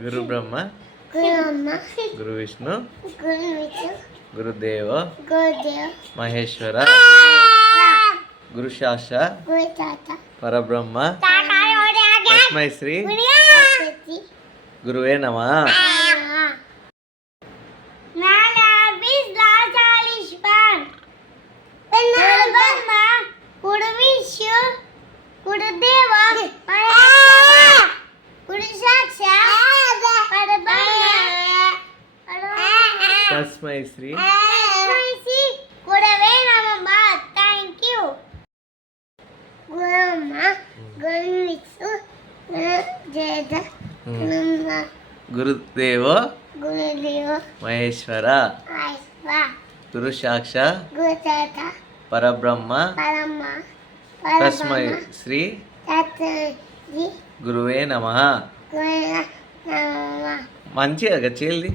గురు బ్రహ్మ గురు విష్ణు గురుదేవ మహేశ్వర గురు సాక్షాత్ పరబ్రహ్మ తస్మై శ్రీ గురువే నమః. తస్మై శ్రీ గురవే నమః. Thank you. గురమ్మ గురువిష్ణు గురుదేవ మహేశ్వర గురు సాక్షాత్ పరబ్రహ్మ తస్మై శ్రీ గురువే నమః. మంచిగా చేయాలి.